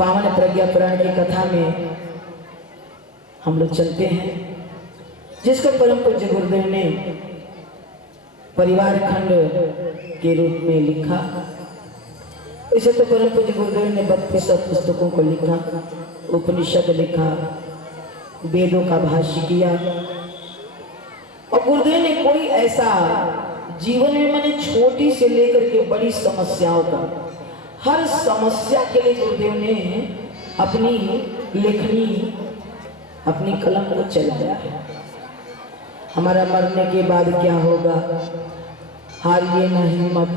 पावन प्रज्ञा पुराण की कथा में हम लोग चलते हैं, जिसको परम पूज्य गुरुदेव ने परिवार खंड के रूप में लिखा। इसे तो परम पूज्य गुरुदेव ने 32 पुस्तकों को लिखा, उपनिषद लिखा, वेदों का भाष्य किया। और गुरुदेव ने कोई ऐसा जीवन में मैंने छोटी से लेकर के बड़ी समस्याओं का, हर समस्या के लिए गुरुदेव ने अपनी लेखनी, अपनी कलम को चलाया है। हमारा मरने के बाद क्या होगा, हारिए न हिम्मत,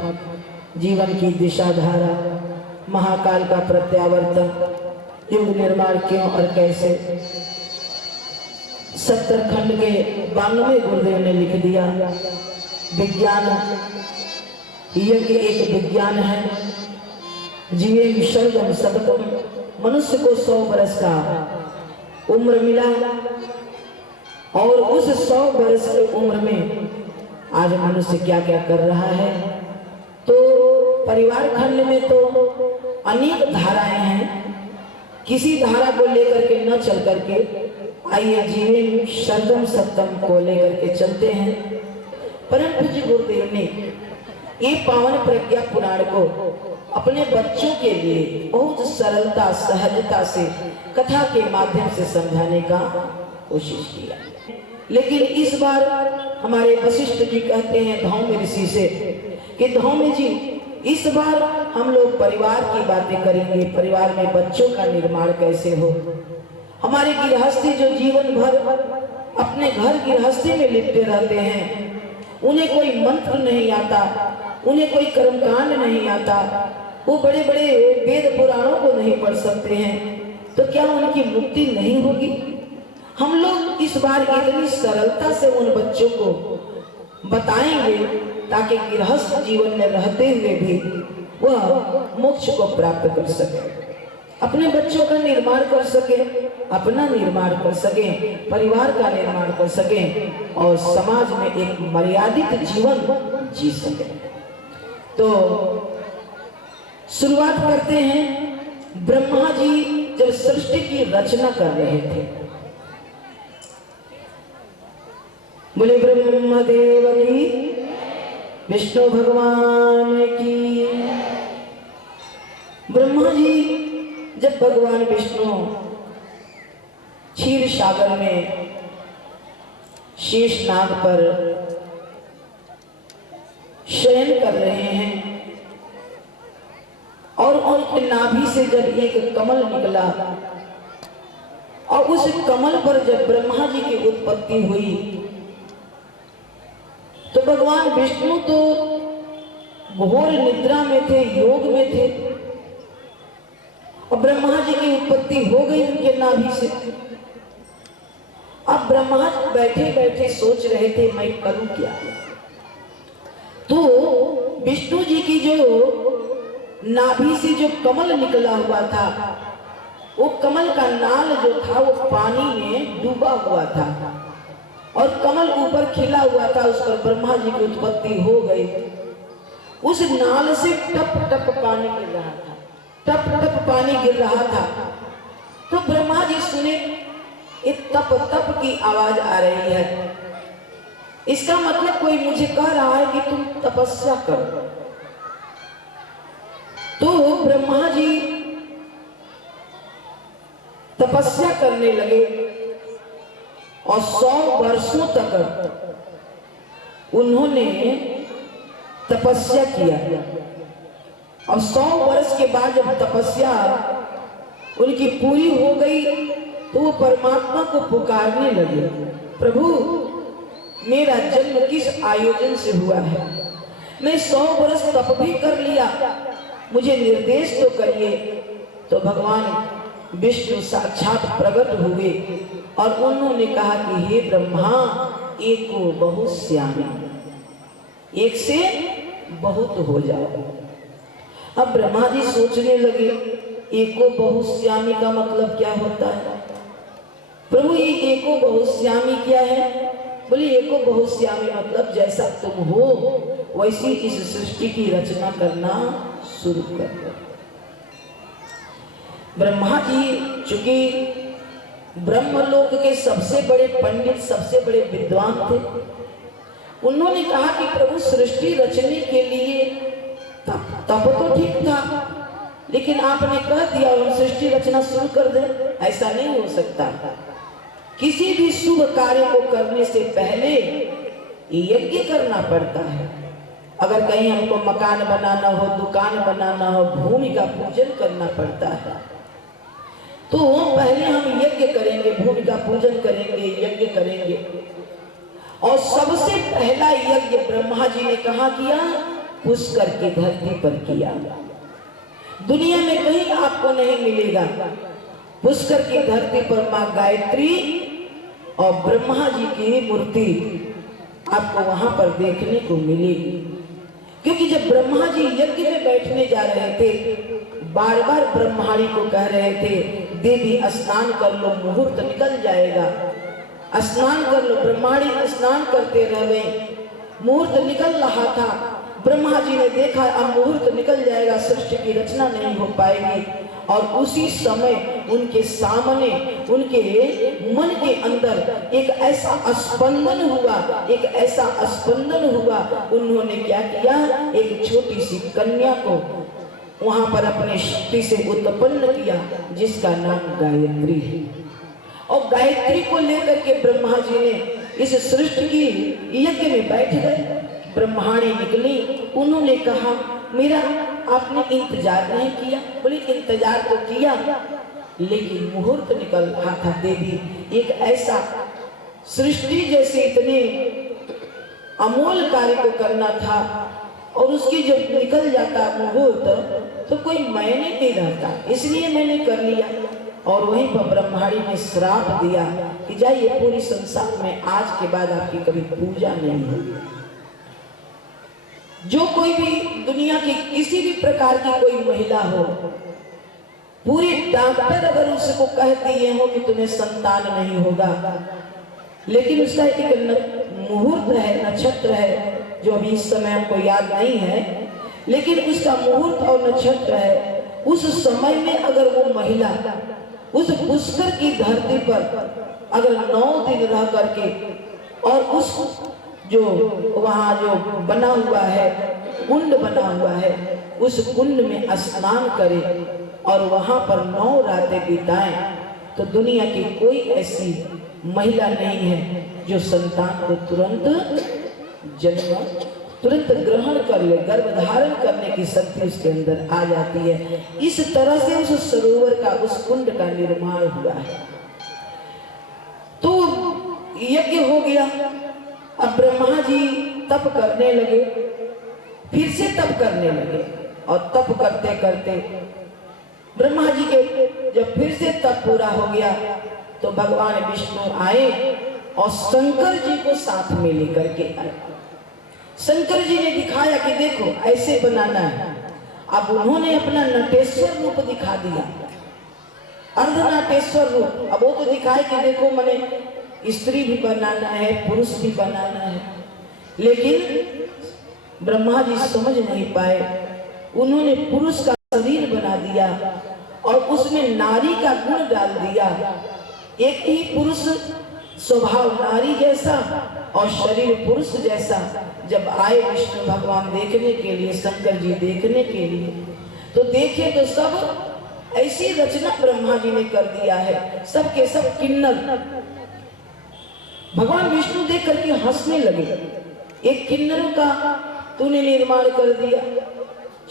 जीवन की दिशा धारा, महाकाल का प्रत्यावर्तन, युग निर्माण क्यों और कैसे, 70 खंड के 92 गुरुदेव ने लिख दिया। विज्ञान यज्ञ एक विज्ञान है, जीवे शरदम सततम, मनुष्य को 100 वर्ष का उम्र मिला और उस 100 वर्ष की उम्र में आज मनुष्य क्या क्या कर रहा है। तो परिवार खंड में तो अनेक धाराएं हैं, किसी धारा को लेकर के न चल करके आइए जीवन शरदम सत्यम को लेकर के चलते हैं। परम पूज्य गुरुदेव ने ये पावन प्रज्ञा पुराण को अपने बच्चों के लिए बहुत सरलता सहजता से कथा के माध्यम से समझाने का कोशिश किया। लेकिन इस बार हमारे वशिष्ठ जी कहते हैं धौम्य ऋषि से कि धौम्य जी, इस बार हम लोग परिवार की बातें करेंगे, परिवार में बच्चों का निर्माण कैसे हो। हमारे गृहस्थी जो जीवन भर अपने घर गृहस्थी में लिपटे रहते हैं, उन्हें कोई मंत्र नहीं आता, उन्हें कोई कर्मकांड नहीं आता, वो बड़े बड़े वेद पुराणों को नहीं पढ़ सकते हैं, तो क्या उनकी मुक्ति नहीं होगी। हम लोग इस बार इतनी सरलता से उन बच्चों को बताएंगे ताकि गृहस्थ जीवन में रहते हुए भी वह मोक्ष को प्राप्त कर सके, अपने बच्चों का निर्माण कर सके, अपना निर्माण कर सके, परिवार का निर्माण कर सके और समाज में एक मर्यादित जीवन जी सके। तो शुरुआत करते हैं। ब्रह्मा जी जब सृष्टि की रचना कर रहे थे, बोले ब्रह्मदेव की, विष्णु भगवान की। ब्रह्मा जी जब भगवान विष्णु क्षीर सागर में शेष नाग पर शयन कर रहे हैं और उनके नाभि से जब एक कमल निकला और उस कमल पर जब ब्रह्मा जी की उत्पत्ति हुई तो भगवान विष्णु तो घोर निद्रा में थे, योग में थे और ब्रह्मा जी की उत्पत्ति हो गई उनके नाभि से। अब ब्रह्मा जी बैठे बैठे सोच रहे थे मैं करूं क्या। तो विष्णु जी की जो नाभि से जो कमल निकला हुआ था, वो कमल का नाल जो था वो पानी में डूबा हुआ था और कमल ऊपर खिला हुआ था, उस पर ब्रह्मा जी की उत्पत्ति हो गई। उस नाल से टप टप पानी गिर रहा था, टप टप पानी गिर रहा था। तो ब्रह्मा जी सुने एक तप तप की आवाज आ रही है, इसका मतलब कोई मुझे कह रहा है कि तुम तपस्या करो। तो ब्रह्मा जी तपस्या करने लगे और 100 वर्षों तक उन्होंने तपस्या किया और 100 वर्ष के बाद जब तपस्या उनकी पूरी हो गई तो वो परमात्मा को पुकारने लगे, प्रभु मेरा जन्म किस आयोजन से हुआ है, मैं 100 वर्ष तप भी कर लिया, मुझे निर्देश तो करिए। तो भगवान विष्णु साक्षात प्रकट हुए और उन्होंने कहा कि हे ब्रह्मा, एको बहुत श्यामी, एक से बहुत हो जाओ। अब ब्रह्मा जी सोचने लगे एको बहुत श्यामी का मतलब क्या होता है। प्रभु ये एको बहुत श्यामी क्या है। बोले एको बहुत श्यामी मतलब जैसा तुम हो वैसी इस सृष्टि की रचना करना शुरू कर दो। ब्रह्मा जी चूंकि ब्रह्मलोक के सबसे बड़े पंडित, सबसे बड़े विद्वान थे, उन्होंने कहा कि प्रभु सृष्टि रचने के लिए तब तो ठीक था, लेकिन आपने कह दिया हम सृष्टि रचना शुरू कर दें, ऐसा नहीं हो सकता। किसी भी शुभ कार्य को करने से पहले यज्ञ करना पड़ता है। अगर कहीं हमको मकान बनाना हो, दुकान बनाना हो, भूमि का पूजन करना पड़ता है, तो पहले हम यज्ञ करेंगे, भूमि का पूजन करेंगे, यज्ञ करेंगे। और सबसे पहला यज्ञ ब्रह्मा जी ने कहाँ किया? पुष्कर की धरती पर किया। दुनिया में कहीं आपको नहीं मिलेगा। पुष्कर की धरती पर माँ गायत्री और ब्रह्मा जी की मूर्ति आपको वहां पर देखने को मिलेगी। क्योंकि जब ब्रह्मा जी यज्ञ में बैठने जा रहे थे, बार बार ब्रह्माणी को कह रहे थे, देवी स्नान कर लो, मुहूर्त निकल जाएगा, स्नान कर लो। ब्रह्माणी स्नान करते रह गए, मुहूर्त निकल रहा था। ब्रह्मा जी ने देखा अब मुहूर्त निकल जाएगा, सृष्टि की रचना नहीं हो पाएगी। और उसी समय उनके सामने, उनके मन के अंदर एक ऐसा स्पंदन हुआ, एक ऐसा स्पंदन हुआ। उन्होंने क्या किया? एक छोटी सी कन्या को वहां पर अपने शक्ति से उत्पन्न किया, जिसका नाम गायत्री है। और गायत्री को लेकर के ब्रह्मा जी ने इस सृष्टि की यज्ञ में बैठ गए। ब्रह्माणी निकली, उन्होंने कहा मेरा आपने इंतजार नहीं किया? बोले इंतजार तो किया, लेकिन मुहूर्त निकल रहा था देवी। एक ऐसा सृष्टि जैसे इतने अमोल कार्य को करना था, और उसकी जब निकल जाता मुहूर्त तो कोई मायने नहीं रहता, इसलिए मैंने कर लिया। और वहीं पर ब्रह्माणी ने श्राप दिया कि जाइए, पूरी संसार में आज के बाद आपकी कभी पूजा नहीं होगी। जो कोई भी दुनिया की किसी भी प्रकार की कोई महिला हो, पूरे डॉक्टर अगर उसको कह दिए हो कि तुम्हें संतान नहीं होगा, लेकिन उसका एक मुहूर्त है, नक्षत्र है, जो अभी इस समय हमको याद नहीं है, लेकिन उसका मुहूर्त और नक्षत्र है। उस समय में अगर वो महिला उस पुष्कर की धरती पर अगर 9 दिन रह करके और उस जो वहाँ जो बना हुआ है, कुंड बना हुआ है, उस कुंड में स्नान करे और वहाँ पर 9 रातें बिताएं, तो दुनिया की कोई ऐसी महिला नहीं है जो संतान को तुरंत ग्रहण कर ले, गर्भ धारण करने की शक्ति उसके अंदर आ जाती है। इस तरह से उस सरोवर का, उस कुंड का निर्माण हुआ है। तो यज्ञ हो गया। अब ब्रह्मा जी तप करने लगे, फिर से तप करने लगे, और तप करते करते ब्रह्मा जी के जब फिर से तप पूरा हो गया, तो भगवान विष्णु आए और शंकर जी को साथ में लेकर के आए। शंकर जी ने दिखाया कि देखो ऐसे बनाना है। अब उन्होंने अपना नटेश्वर रूप दिखा दिया, अर्धनाटेश्वर रूप। अब वो तो दिखाए कि देखो मैंने स्त्री भी बनाना है, पुरुष भी बनाना है, लेकिन ब्रह्मा जी समझ नहीं पाए। उन्होंने पुरुष का शरीर बना दिया और उसमें नारी का गुण डाल दिया। एक ही पुरुष स्वभाव नारी जैसा और शरीर पुरुष जैसा। जब आए विष्णु भगवान देखने के लिए, शंकर जी देखने के लिए, तो देखे तो सब ऐसी रचना ब्रह्मा जी ने कर दिया है, सब के सब किन्नर। भगवान विष्णु देख करके हंसने लगे, एक किन्नरों का तूने निर्माण कर दिया।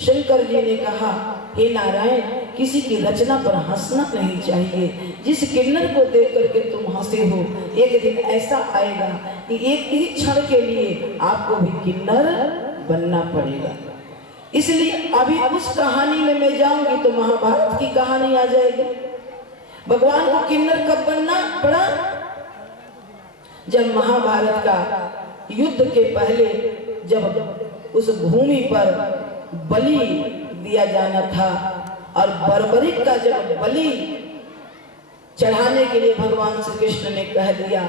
शंकर जी ने कहा, हे नारायण, किसी की रचना पर हंसना नहीं चाहिए। जिस किन्नर को देख करके तुम हंसे हो, एक दिन ऐसा आएगा कि एक ही क्षण के लिए आपको भी किन्नर बनना पड़ेगा। इसलिए अभी उस कहानी में मैं जाऊंगी तो महाभारत की कहानी आ जाएगी। भगवान को किन्नर कब बनना पड़ा? जब महाभारत का युद्ध के पहले, जब उस भूमि पर बलि दिया जाना था, और बर्बरिक का जब बलि चढ़ाने के लिए भगवान श्री कृष्ण ने कह दिया,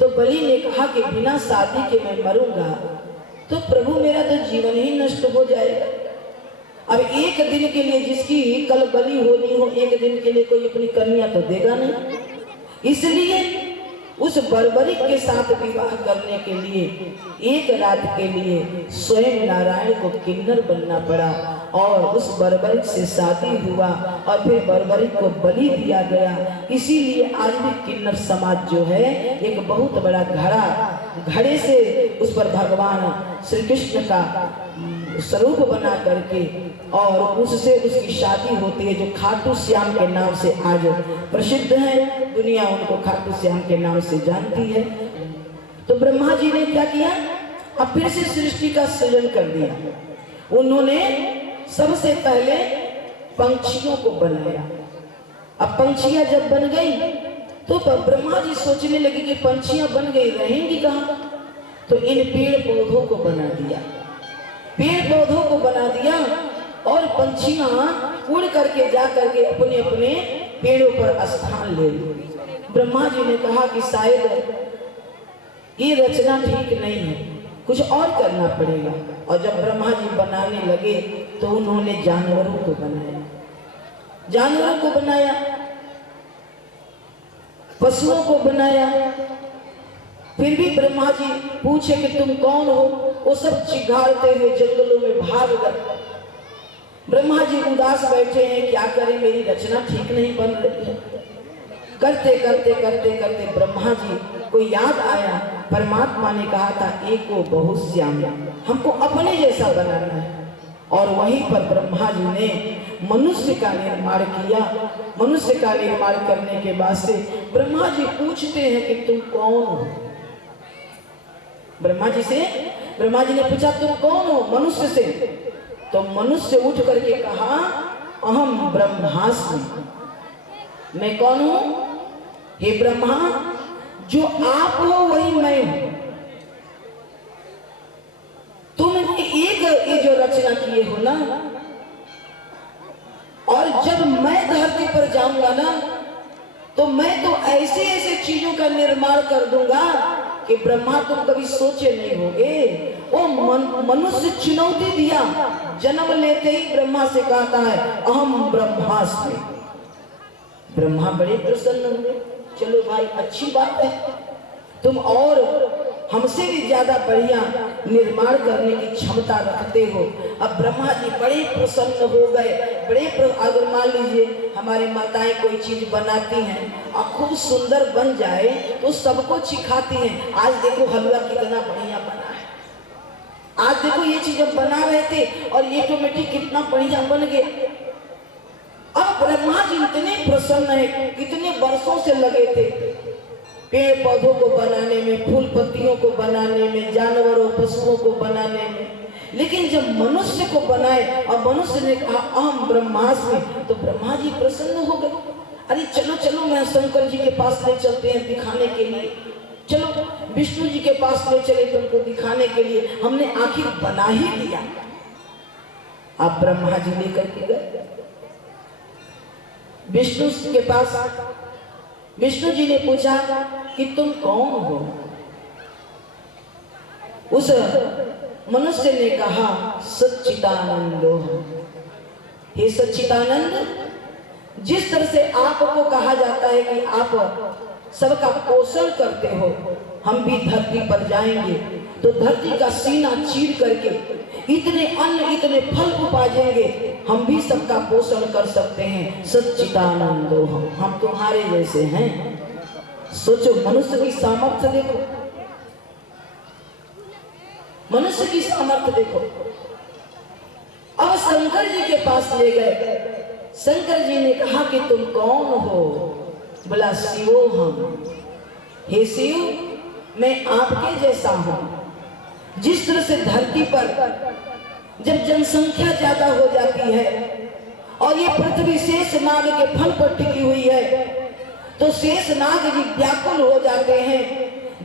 तो बलि ने कहा कि बिना शादी के मैं मरूंगा, तो प्रभु मेरा तो जीवन ही नष्ट हो जाएगा। अब एक दिन के लिए जिसकी कल बलि होनी हो, एक दिन के लिए कोई अपनी कन्या तो देगा नहीं, इसलिए उस बर्बरिक के साथ विवाह करने के लिए एक रात के लिए स्वयं नारायण को किन्नर बनना पड़ा और उस बर्बरिक से शादी हुआ और फिर बर्बरिक को बलि दिया गया। इसीलिए आज भी किन्नर समाज जो है एक बहुत बड़ा घड़े से उस पर भगवान श्री कृष्ण का स्वरूप बना करके और उससे उसकी शादी होती है, जो खाटू श्याम के नाम से आज प्रसिद्ध है, दुनिया उनको खाटू श्याम के नाम से जानती है। तो ब्रह्मा जी ने क्या किया, अब फिर से सृष्टि का सृजन कर दिया। उन्होंने सबसे पहले पंछियों को बनाया। अब पंछियां जब बन गई तो ब्रह्मा जी सोचने लगे कि पंछियां बन गई, रहेंगी कहाँ, तो इन पेड़ पौधों को बना दिया, पेड़ पौधों को बना दिया और पंछियां उड़ करके जा करके अपने अपने पेड़ों पर स्थान ले ली। ब्रह्मा जी ने कहा कि शायद ये रचना ठीक नहीं है, कुछ और करना पड़ेगा। और जब ब्रह्मा जी बनाने लगे तो उन्होंने जानवरों को बनाया, जानवरों को बनाया, पशुओं को बनाया। फिर भी ब्रह्मा जी पूछे कि तुम कौन हो, वो सब चिघाड़ते हुए जंगलों में भाग गए। ब्रह्मा जी उदास बैठे हैं, क्या करें, मेरी रचना ठीक नहीं बन रही है। करते करते करते करते ब्रह्मा जी को याद आया, परमात्मा ने कहा था एको बहुत श्याम, हमको अपने जैसा बनाना है। और वहीं पर ब्रह्मा जी ने मनुष्य का निर्माण किया। मनुष्य का निर्माण करने के बाद से ब्रह्मा जी पूछते हैं कि तुम कौन हो। ब्रह्मा जी ने पूछा तुम कौन हो, मनुष्य से। तो मनुष्य उठ करके कहा अहम ब्रह्मास्मि, मैं कौन हूं, हे ब्रह्मा, जो आप हो वही मैं हूं। तुमने एक ये जो रचना किए हो ना, और जब मैं धरती पर जाऊंगा ना तो मैं तो ऐसे ऐसे चीजों का निर्माण कर दूंगा कि ब्रह्मा तुम कभी सोचे नहीं होगे। वो मनुष्य चुनौती दिया, जन्म लेते ही ब्रह्मा से कहता है अहम ब्रह्मास्मि। ब्रह्मा बड़े प्रसन्न हुए, चलो भाई अच्छी बात है, तुम और हमसे भी ज्यादा बढ़िया निर्माण करने की क्षमता रखते हो। अब ब्रह्मा जी बड़े प्रसन्न हो गए, अगर मान लीजिए हमारी माताएं कोई चीज बनाती हैं और खूब सुंदर बन जाए तो सबको सिखाती हैं, आज देखो हलवा कितना बढ़िया बना है, आज देखो ये चीज हम बना रहे थे और ये ऑटोमेटिक कितना बढ़िया बन गया। अब ब्रह्मा जी इतने प्रसन्न है, इतने वर्षों से लगे थे पेड़ पौधों को बनाने में, फूल पत्तियों को बनाने में, जानवरों पशुओं को बनाने में, लेकिन जब मनुष्य को बनाए और मनुष्य ने कहा अहम ब्रह्मास्मि, तो ब्रह्मा जी प्रसन्न हो गए। अरे चलो चलो, मैं शंकर जी के पास ले चलते हैं दिखाने के लिए, चलो विष्णु जी के पास ले चले तुमको दिखाने के लिए, हमने आखिर बना ही दिया। आप ब्रह्मा जी लेकर के गए विष्णु के पास। विष्णु जी ने पूछा कि तुम कौन हो। उस मनुष्य ने कहा सच्चिदानंदो। हे सच्चिदानंद, जिस तरह से आपको कहा जाता है कि आप सबका पोषण करते हो, हम भी धरती पर जाएंगे तो धरती का सीना चीर करके इतने अन्न इतने फल उपजेंगे, हम भी सबका पोषण कर सकते हैं। सच्चिदानंदो, हम तुम्हारे जैसे हैं। सोचो, मनुष्य की सामर्थ्य देखो, मनुष्य की सामर्थ्य देखो। अब शंकर जी के पास ले गए। शंकर जी ने कहा कि तुम कौन हो। बोला शिवो हम। हे शिव, मैं आपके जैसा हूं। जिस तरह से धरती पर जब जनसंख्या ज्यादा हो जाती है और ये पृथ्वी शेष नाग के फल पर टिकी हुई है, तो शेष नाग जी व्याकुल हो जाते हैं,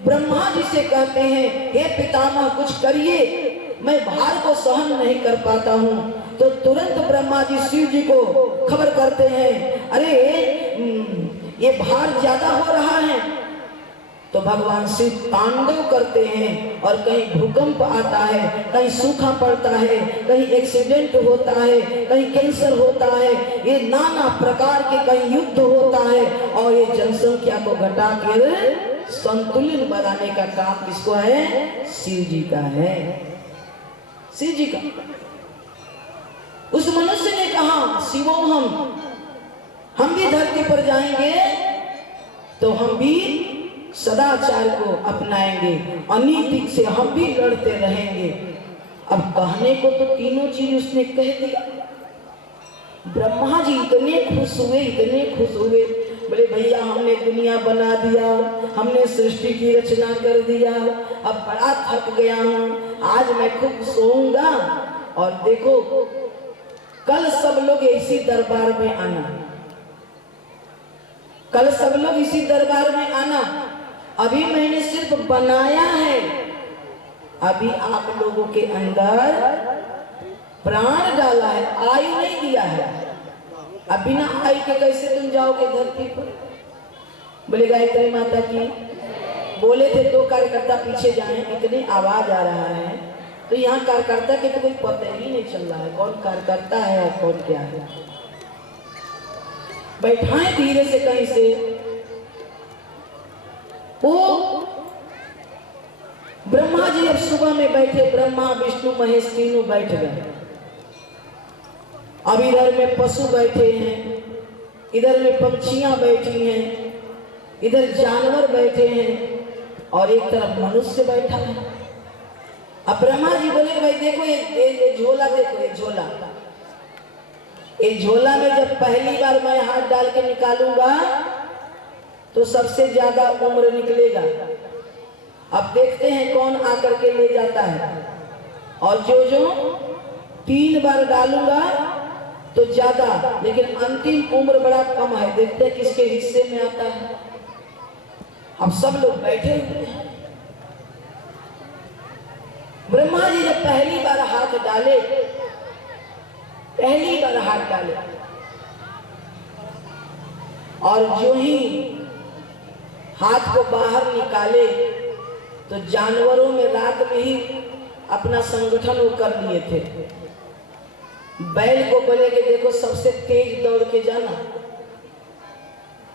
ब्रह्मा जी से कहते हैं हे पितामह कुछ करिए, मैं भार को सहन नहीं कर पाता हूँ। तो तुरंत ब्रह्मा जी शिव जी को खबर करते हैं, अरे ये भार ज्यादा हो रहा है, तो भगवान शिव तांडव करते हैं और कहीं भूकंप आता है, कहीं सूखा पड़ता है, कहीं एक्सीडेंट होता है, कहीं कैंसर होता है, ये नाना प्रकार के कहीं युद्ध होता है और ये जनसंख्या को घटा कर संतुलन बनाने का काम किसको है? शिव जी का है, शिव जी का। उस मनुष्य ने कहा शिवो हम भी धरती पर जाएंगे तो हम भी सदाचार को अपनाएंगे, अनीति से हम भी लड़ते रहेंगे। अब कहने को तो तीनों चीज उसने कह दिया। ब्रह्मा जी इतने खुश हुए, बोले भैया हमने दुनिया बना दिया, हमने सृष्टि की रचना कर दिया, अब बड़ा थक गया हूँ, आज मैं खूब सोऊंगा और देखो कल सब लोग इसी दरबार में आना, कल सब लोग इसी दरबार में आना। अभी मैंने सिर्फ बनाया है, अभी आप लोगों के अंदर प्राण डाला है, आयु नहीं दिया है। अब बिना आयु के कैसे तुम जाओगे धरती पर? बोले गायत्री माता की बोले थे दो कार्यकर्ता पीछे जाएं, इतनी आवाज आ रहा है तो यहाँ कार्यकर्ता के तो कोई पता ही नहीं चल रहा है कौन कार्यकर्ता है और कौन क्या है। बैठाएं धीरे से कहीं से। वो ब्रह्मा जी अब सुबह में बैठे, ब्रह्मा विष्णु महेश तीनों बैठ गए। अब इधर में पशु बैठे हैं, इधर में पंछियां बैठी हैं, इधर जानवर बैठे हैं और एक तरफ मनुष्य बैठा है। अब ब्रह्मा जी बोले भाई देखो ये झोला देखो, ये झोला, ये झोला में जब पहली बार मैं हाथ डाल के निकालूंगा तो सबसे ज्यादा उम्र निकलेगा। अब देखते हैं कौन आकर के ले जाता है, और जो 3 बार डालूंगा तो ज्यादा, लेकिन अंतिम उम्र बड़ा कम है, देखते हैं किसके हिस्से में आता है। अब सब लोग बैठे हुए हैं। ब्रह्मा जी जब पहली बार हाथ डाले, पहली बार हाथ डाले और जो ही हाथ को बाहर निकाले तो जानवरों में रात में ही अपना संगठन वो कर लिए थे। बैल को बोले कि देखो सबसे तेज दौड़ के जाना,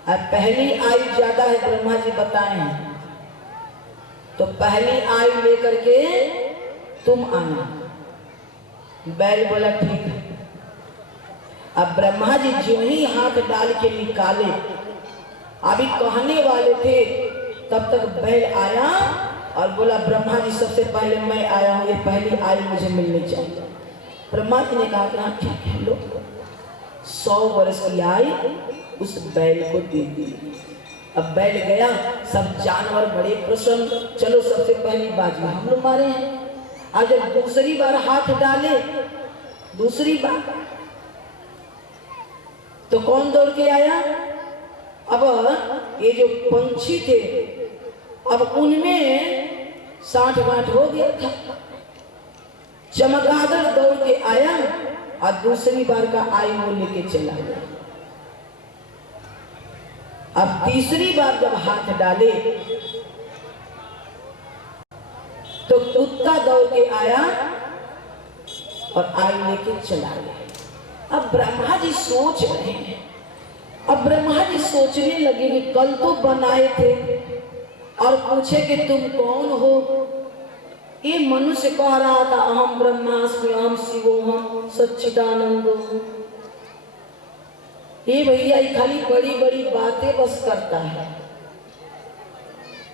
अब पहली आयु ज्यादा है ब्रह्मा जी बताए हैं, तो पहली आयु लेकर के तुम आना। बैल बोला ठीक है। अब ब्रह्मा जी जो ही हाथ डाल के निकाले, अभी कहने वाले थे तब तक बैल आया और बोला ब्रह्मा जी सबसे पहले मैं आया हूँ, ये पहली आयु मुझे मिलनी चाहिए। ब्रह्मा जी ने कहा कि हाँ ठीक है, लो 100 वर्ष की आयु उस बैल को दे दी। अब बैल गया, सब जानवर बड़े प्रसन्न, चलो सबसे पहली बाजी हम लोग मारे हैं। आज जब दूसरी बार हाथ डाले, दूसरी बार तो कौन दौड़ के आया? अब ये जो पंछी थे, अब उनमें 60-60 हो गया था। चमगादड़ दौड़ के आया और दूसरी बार का आयु वो लेके चला गया। अब तीसरी बार जब हाथ डाले तो कुत्ता दौड़ के आया और आयु लेके चला गया। अब ब्रह्मा जी सोच रहे हैं, अब ब्रह्मा जी सोचने लगे कि कल तो बनाए थे और पूछे कि तुम कौन हो? ये मनुष्य कह रहा था अहम ब्रह्मास्मि अहम शिवोहम सच्चिदानंदो। ये भैया खाली बड़ी बड़ी बातें बस करता है,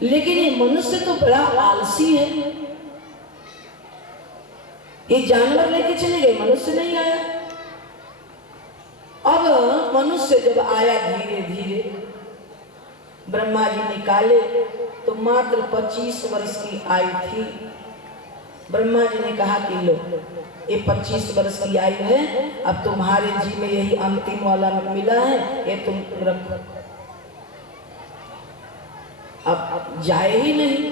लेकिन ये मनुष्य तो बड़ा आलसी है। ये जानवर लेके चले गए, मनुष्य नहीं आया। अब मनुष्य जब आया धीरे धीरे, ब्रह्मा जी निकाले तो मात्र 25 वर्ष की आयु थी। ब्रह्मा जी ने कहा कि लो ये 25 वर्ष की आयु है, अब तुम्हारे जी में यही अंतिम वाला मिला है, ये तुम रखो। अब जाए ही नहीं।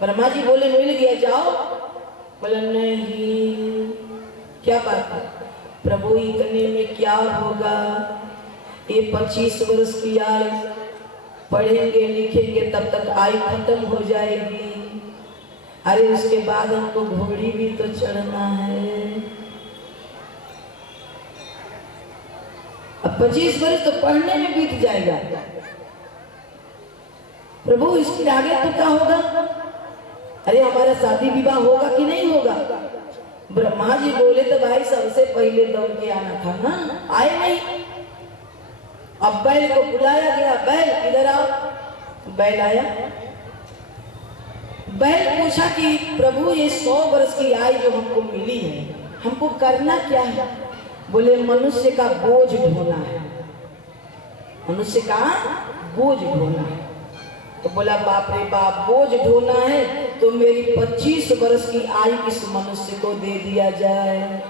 ब्रह्मा जी बोले मिल गया जाओ। बोले नहीं, क्या बात है प्रभु, इतने में क्या होगा, ये 25 वर्ष की आयु पढ़ेंगे लिखेंगे तब तक आयु खत्म हो जाएगी। अरे उसके बाद हमको घोड़ी भी तो चढ़ना है। अब 25 वर्ष तो पढ़ने में बीत जाएगा। प्रभु इसके आगे तो क्या होगा? अरे हमारा शादी विवाह होगा कि नहीं होगा? ब्रह्मा जी बोले तो भाई सबसे पहले दौड़ के आना था ना, आए नहीं। अब बैल को बुलाया गया, बैल इधर आओ। बैल आया। बैल पूछा कि प्रभु ये 100 वर्ष की आयु जो हमको मिली है, हमको करना क्या है? बोले मनुष्य का बोझ ढोना है, मनुष्य का बोझ ढोना है। तो बोला बाप रे बाप, बोझ ढोना है तो मेरी 25 वर्ष की आयु इस मनुष्य को दे दिया जाए।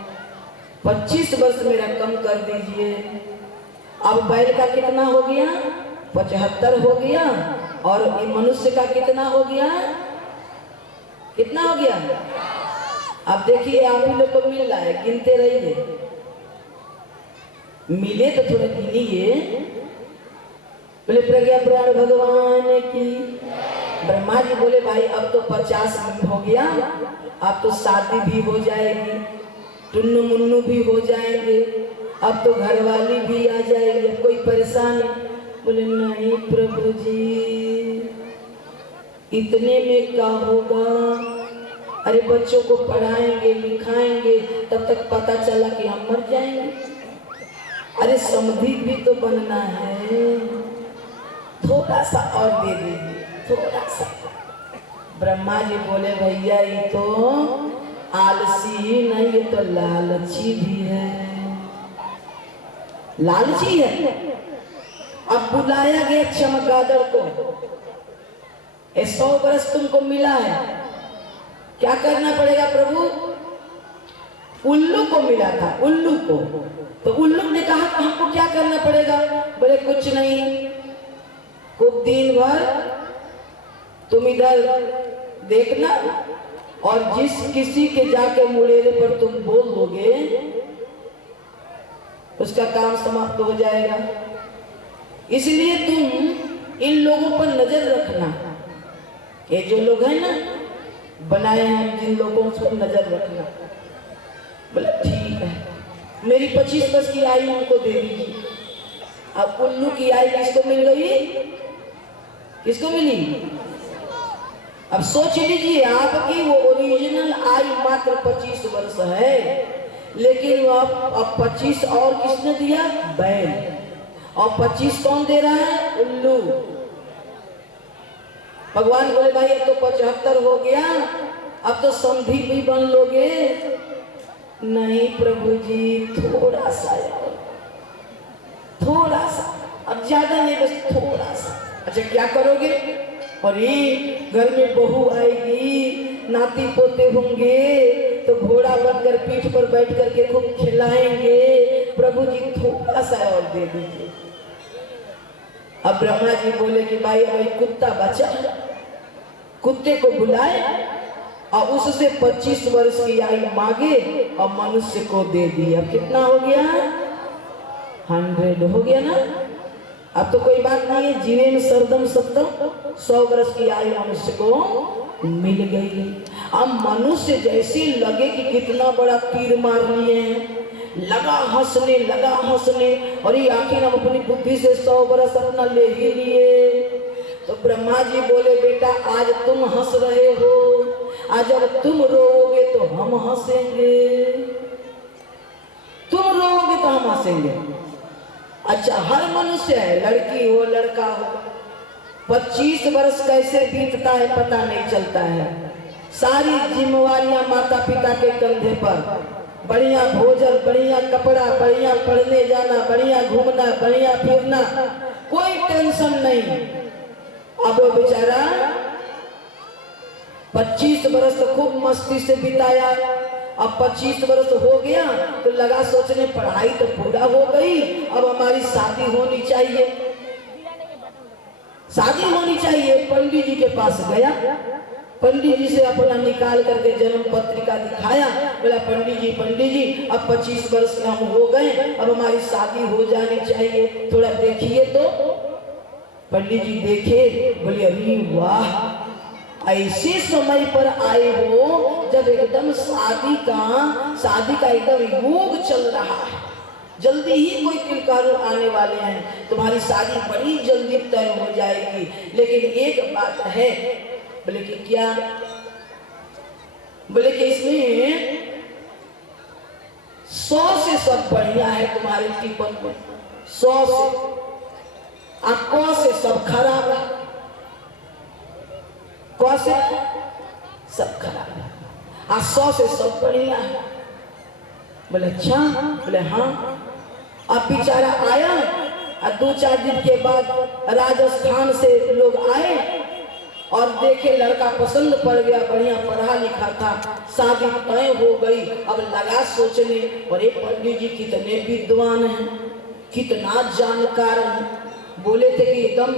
25 वर्ष मेरा कम कर दीजिए। अब बैल का कितना हो गया? 75 हो गया। और ये मनुष्य का कितना हो गया? कितना हो गया? अब देखिए आप ही लोग को मिल रहा है, गिनते रहिए। मिले तो थोड़ा गिनिए। बोले प्रज्ञा पुराण भगवान की। ब्रह्मा जी बोले भाई अब तो 50 हो गया, अब तो शादी भी हो जाएगी, टुन्नू मुन्नू भी हो जाएंगे, अब तो घरवाली भी आ जाएगी, अब कोई परेशानी। बोले नहीं प्रभु जी, इतने में क्या होगा? अरे बच्चों को पढ़ाएंगे लिखाएंगे तब तक पता चला कि हम मर जाएंगे। अरे समधी भी तो बनना है, थोड़ा सा और दे दीजिए, थोड़ा सा। ब्रह्मा जी बोले भैया ये तो आलसी ही नहीं, ये तो लालची भी है, लालची है। अब बुलाया गया चमगादड़ को। 100 वर्ष तुमको मिला है, क्या करना पड़ेगा प्रभु? उल्लू को मिला था, उल्लू को। तो उल्लू ने कहा कि हमको क्या करना पड़ेगा? बोले कुछ नहीं, खूब दिन भर तुम इधर देखना और जिस किसी के जाके मुड़ेरे पर तुम बोल दोगे उसका काम समाप्त हो जाएगा। इसलिए तुम इन लोगों पर नजर रखना। ये जो लोग हैं ना बनाए हैं, जिन लोगों पर नजर रखना। बोले ठीक है, मेरी 25 वर्ष की आयु उनको दे दीजिए। अब उल्लू की आयु किसको मिल गई? किसको मिली? अब सोच लीजिए आपकी वो ओरिजिनल आयु मात्र 25 वर्ष है, लेकिन अब 25 और किसने दिया? बैल। और 25 कौन दे रहा है? उल्लू। भगवान बोले भाई अब तो 75 हो गया, अब तो समधी भी बन लोगे। नहीं प्रभु जी, थोड़ा सा यार, थोड़ा सा, अब ज्यादा नहीं, बस थोड़ा सा। अच्छा क्या करोगे? और ये घर में बहू आएगी, नाती पोते होंगे तो घोड़ा बनकर पीठ पर बैठ करके खूब खिलाएंगे। प्रभु जी थोड़ा सा और दे दीजिए। अब ब्रह्मा जी बोले कि भाई अब कुत्ता बचा, कुत्ते को बुलाए और उससे 25 वर्ष की आयु मांगे और मनुष्य को दे दी। अब कितना हो गया? 100 हो गया ना। अब तो कोई बात नहीं है, जीवन सर्दम सप्तम, 100 वर्ष की आयु मनुष्य को मिल गई। अब मनुष्य जैसे लगे कि कितना बड़ा तीर मार लिए हैं, लगा हंसने, लगा हंसने, और ये आखिर हम अपनी बुद्धि से 100 वर्ष अपना ले ही लिए। तो ब्रह्मा जी बोले बेटा आज तुम हंस रहे हो, आज जब तुम रोओगे तो हम हंसेंगे, तुम रोओगे तो हम हंसेंगे। अच्छा हर मनुष्य है, लड़की हो लड़का हो, 25 वर्ष कैसे बीतता है पता नहीं चलता है। सारी जिम्मेवारियां माता पिता के कंधे पर, बढ़िया भोजन, बढ़िया कपड़ा, बढ़िया पढ़ने जाना, बढ़िया घूमना, बढ़िया फिरना, कोई टेंशन नहीं। अब वो बेचारा 25 वर्ष तो खूब मस्ती से बिताया, अब 25 वर्ष हो गया तो लगा सोचने पढ़ाई तो पूरा हो गई, अब हमारी शादी होनी चाहिए, शादी होनी चाहिए। पंडित जी के पास गया, पंडित जी से अपना निकाल करके जन्म पत्रिका दिखाया। बोला पंडित जी अब 25 वर्ष के हम हो गए, अब हमारी शादी हो जानी चाहिए, थोड़ा देखिए तो। पंडित जी देखे, बोले अरे वाह, ऐसे समय पर आए हो जब एकदम शादी का एकदम योग चल रहा है, जल्दी ही कोई किलकारू आने वाले हैं, तुम्हारी शादी बड़ी जल्दी तय हो जाएगी। लेकिन एक बात है। बोले कि क्या? बोले कि इसमें 100 से सब बढ़िया है तुम्हारे टिप्पण में, 100 से, आप 100 से सब खराब है, 100 से सब खराब है, और 100 से सब बढ़िया है। बोले अच्छा? बोले हाँ। अब बेचारा आया और 2-4 दिन के बाद राजस्थान से लोग आए और देखे लड़का पसंद पड़ गया, बढ़िया पढ़ा लिखा था, शादी तय हो गई। अब लगा सोचने, अरे पंडित जी कितने विद्वान हैं, कितना जानकार हैं, बोले थे कि एकदम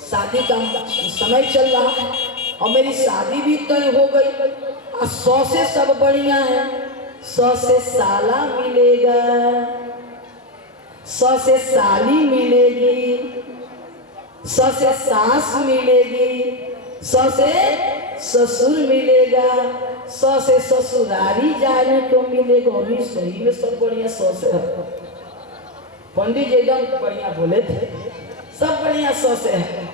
शादी का समय चल रहा है और मेरी शादी भी तय हो गई और 100 से सब बढ़िया है, 100 से साला मिलेगा, 100 से साली मिलेगी, 100 से सास मिलेगी, 100 से ससुर मिलेगा, 100 से ससुरारी जाने को मिलेगा। अभी सही में सब बढ़िया 100 से। पंडित जी एकदम बढ़िया बोले थे, सब बढ़िया 100 से है।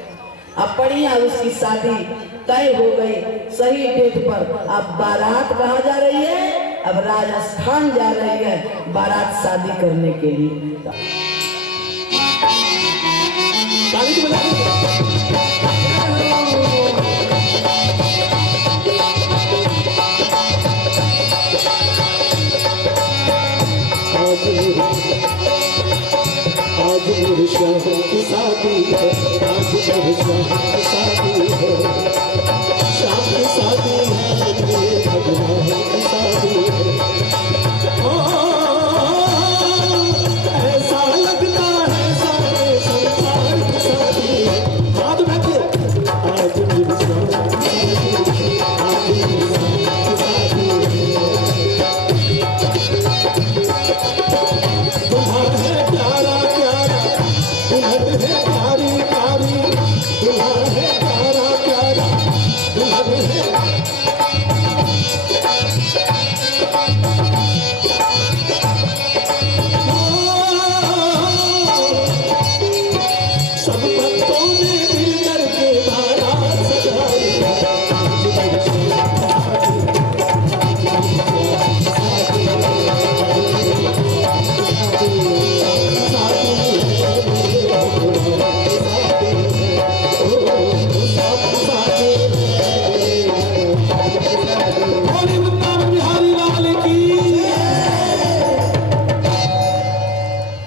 अब बढ़िया उसकी शादी तय हो गई सही डेट पर। अब बारात कहाँ जा रही है? अब राजस्थान जा रही है बारात शादी करने के लिए। आज मेरे शाह की शादी है, आज मेरे शाह की शादी है, शाह की शादी है, मेरे भगवान की शादी